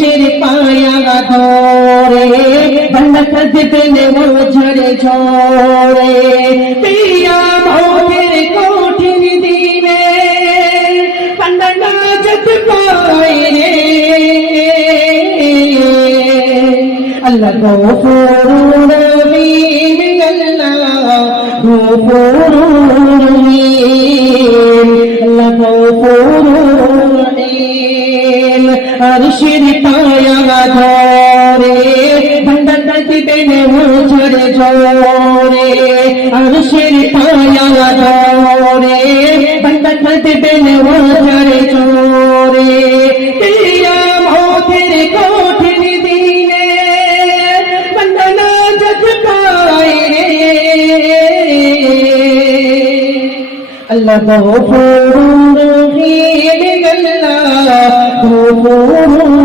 पाया थोरे बंद कदने वो छड़े छोरे पीरा भाऊ तेरे कोठिनी दीवे पंडना जत पाए अल्लाह को फूर वीर अल्लाह को फूर वीर अल्लाह को फूर আরশের পায়া ধরে কাঁদবে ও ঝরে ঝরে আরশের পায়া ধরে কাঁদবে ও ঝরে ঝরে পিয়া মৌতের কঠিন দিনে